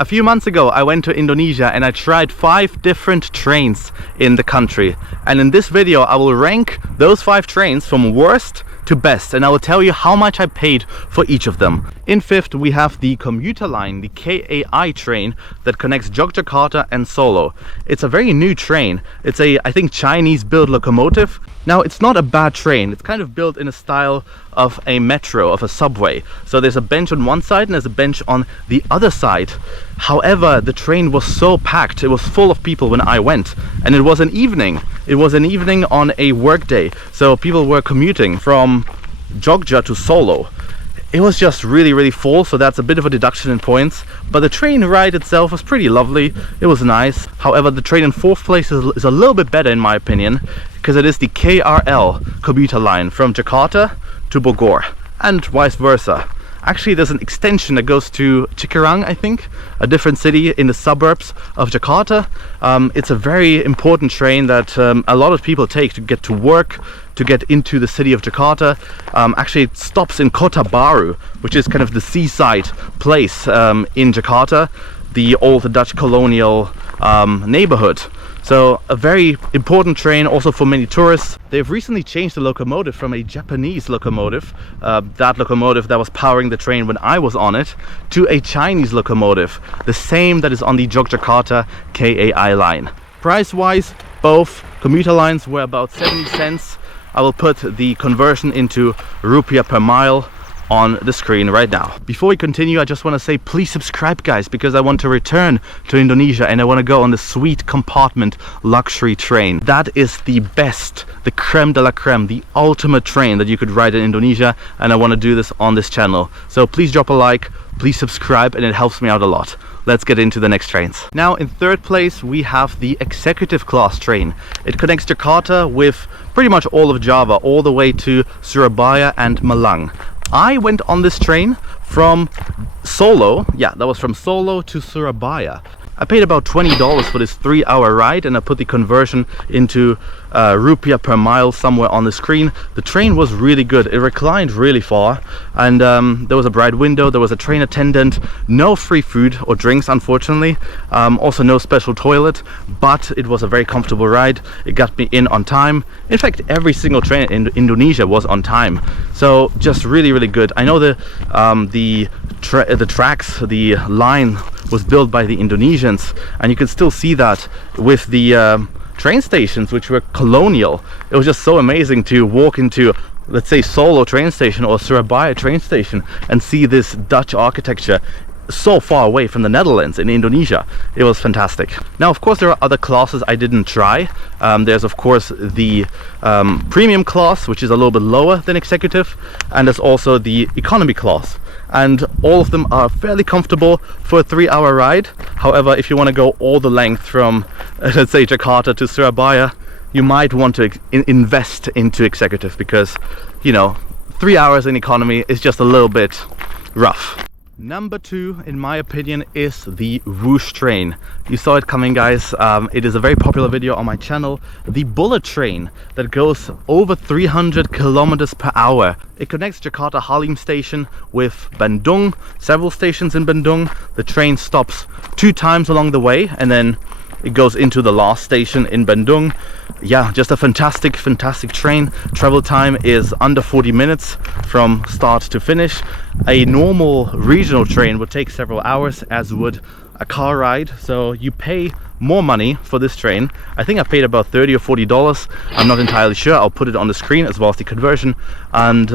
A few months ago I went to Indonesia and I tried 5 different trains in the country, and in this video I will rank those 5 trains from worst to best, and I will tell you how much I paid for each of them. In 5th we have the Commuterline, the KAI train that connects Yogyakarta and Solo. It's a very new train. It's a, I think, Chinese built locomotive. Now it's not a bad train. It's kind of built in a style of a metro, of a subway. So there's a bench on one side and there's a bench on the other side. However, the train was so packed, it was full of people when I went, and it was an evening. It was an evening on a work day, so people were commuting from Jogja to Solo. It was just really full, so that's a bit of a deduction in points, but the train ride itself was pretty lovely. It was nice. However, the train in 4th place is a little bit better in my opinion, because it is the KRL Commuterline from Jakarta to Bogor and vice versa. Actually, there's an extension that goes to Cikarang, I think, a different city in the suburbs of Jakarta. It's a very important train that a lot of people take to get to work, to get into the city of Jakarta. Actually, it stops in Kota Baru, which is kind of the seaside place in Jakarta, the old Dutch colonial neighborhood. So a very important train also for many tourists. They've recently changed the locomotive from a Japanese locomotive, that locomotive that was powering the train when I was on it, to a Chinese locomotive, the same that is on the Yogyakarta KAI line. Price wise, both commuter lines were about 70 cents. I will put the conversion into rupiah per mile on the screen right now. Before we continue, I just want to say please subscribe, guys, because I want to return to Indonesia and I want to go on the sweet compartment luxury train. That is the best, the creme de la creme, the ultimate train that you could ride in Indonesia, and I want to do this on this channel. So please drop a like, please subscribe, and it helps me out a lot. Let's get into the next trains. Now in 3rd place we have the Eksekutif Class train. It connects Jakarta with pretty much all of Java, all the way to Surabaya and Malang. I went on this train from Solo, yeah, that was from Solo to Surabaya. I paid about $20 for this 3-hour ride, and I put the conversion into rupiah per mile somewhere on the screen. The train was really good. It reclined really far, and there was a bright window, there was a train attendant, no free food or drinks unfortunately, also no special toilet, but it was a very comfortable ride. It got me in on time. In fact, every single train in Indonesia was on time, so just really good. I know the tracks, the line was built by the Indonesians, and you can still see that with the train stations, which were colonial. It was just so amazing to walk into, let's say, Solo train station or Surabaya train station and see this Dutch architecture so far away from the Netherlands in Indonesia. It was fantastic. Now of course there are other classes I didn't try. There's of course the premium class, which is a little bit lower than executive, and there's also the economy class, and all of them are fairly comfortable for a 3-hour ride. However, if you want to go all the length from let's say Jakarta to Surabaya, you might want to invest into executive, because, you know, 3 hours in economy is just a little bit rough. Number 2, in my opinion, is the Whoosh train. You saw it coming, guys. It is a very popular video on my channel. The bullet train that goes over 300 kilometers per hour. It connects Jakarta Halim station with Bandung, several stations in Bandung. The train stops 2 times along the way, and then it goes into the last station in Bandung. Yeah, just a fantastic train. Travel time is under 40 minutes from start to finish. A normal regional train would take several hours, as would a car ride, so you pay more money for this train. I think I paid about $30 or $40. I'm not entirely sure. I'll put it on the screen as well as the conversion, and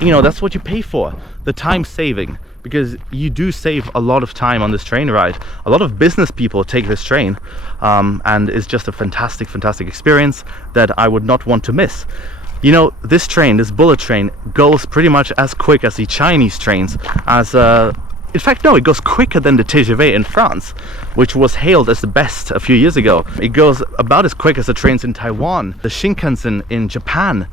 you know, that's what you pay for, the time saving, because you do save a lot of time on this train ride. A lot of business people take this train, and it's just a fantastic experience that I would not want to miss. You know, this train, this bullet train, goes pretty much as quick as the Chinese trains, as in fact, no, it goes quicker than the TGV in France, which was hailed as the best a few years ago. It goes about as quick as the trains in Taiwan, the Shinkansen in Japan.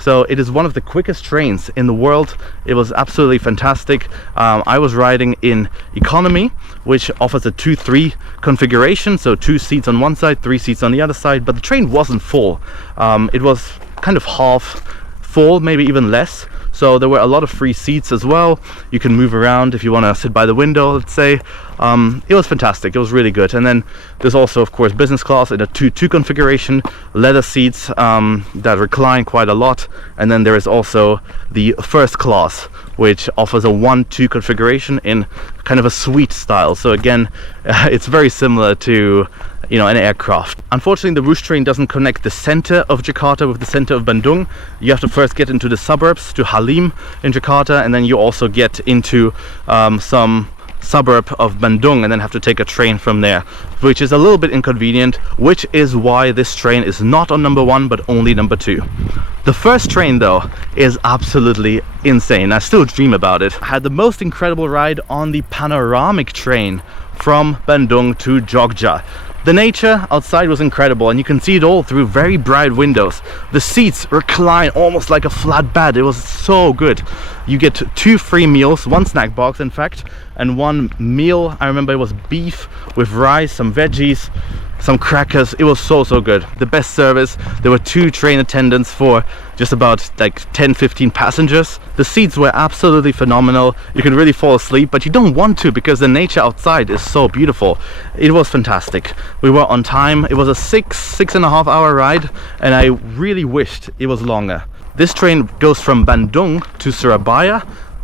So it is one of the quickest trains in the world. It was absolutely fantastic. I was riding in economy, which offers a 2-3 configuration, so 2 seats on one side, 3 seats on the other side, but the train wasn't full. It was kind of half full, maybe even less. So there were a lot of free seats as well. You can move around if you want to sit by the window, let's say. It was fantastic. It was really good. And then there's also, of course, business class in a 2-2 configuration, leather seats that recline quite a lot. And then there is also the first class, which offers a 1-2 configuration in kind of a suite style. So again, it's very similar to, you know, an aircraft. Unfortunately, the Whoosh train doesn't connect the center of Jakarta with the center of Bandung. You have to first get into the suburbs to Halim in Jakarta, and then you also get into some suburb of Bandung and then have to take a train from there, which is a little bit inconvenient, which is why this train is not on number 1 but only number 2. The first train though is absolutely insane. I still dream about it. I had the most incredible ride on the Panoramic train from Bandung to Jogja. The nature outside was incredible, and you can see it all through very bright windows. The seats recline almost like a flat bed. It was so good. You get 2 free meals, 1 snack box in fact, and 1 meal. I remember it was beef with rice, some veggies, some crackers. It was so good. The best service. There were 2 train attendants for just about like 10-15 passengers. The seats were absolutely phenomenal. You can really fall asleep, but you don't want to because the nature outside is so beautiful. It was fantastic. We were on time. It was a 6.5 hour ride, and I really wished it was longer. This train goes from Bandung to Surabaya.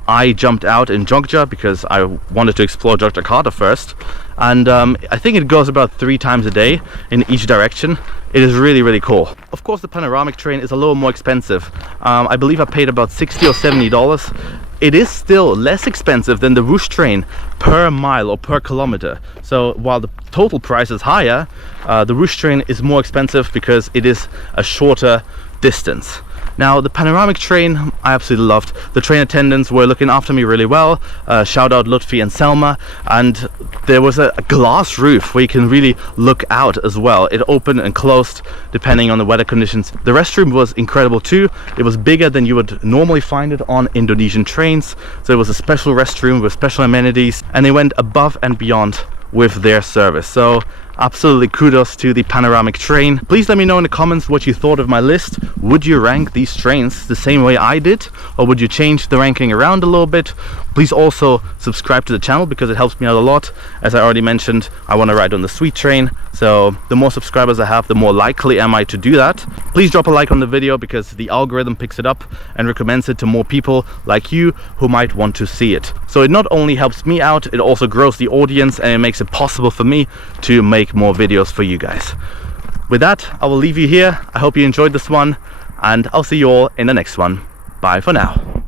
I jumped out in Jogja because I wanted to explore Yogyakarta first, and I think it goes about 3 times a day in each direction. It is really cool. Of course, the Panoramic train is a little more expensive. I believe I paid about $60 or $70. It is still less expensive than the Whoosh train per mile or per kilometer. So while the total price is higher, the Whoosh train is more expensive because it is a shorter distance. Now, the Panoramic train, I absolutely loved. The train attendants were looking after me really well. Shout out Lutfi and Selma. And there was a glass roof where you can really look out as well. It opened and closed depending on the weather conditions. The restroom was incredible too. It was bigger than you would normally find it on Indonesian trains. So it was a special restroom with special amenities, and they went above and beyond with their service. So absolutely kudos to the Panoramic train. Please let me know in the comments what you thought of my list. Would you rank these trains the same way I did, or would you change the ranking around a little bit? Please also subscribe to the channel because it helps me out a lot. As I already mentioned, I want to ride on the sweet train, so the more subscribers I have, the more likely am I to do that. Please drop a like on the video because the algorithm picks it up and recommends it to more people like you who might want to see it. So it not only helps me out, it also grows the audience, and it makes it possible for me to make more videos for you guys. With that, I will leave you here. I hope you enjoyed this one, and I'll see you all in the next one. Bye for now.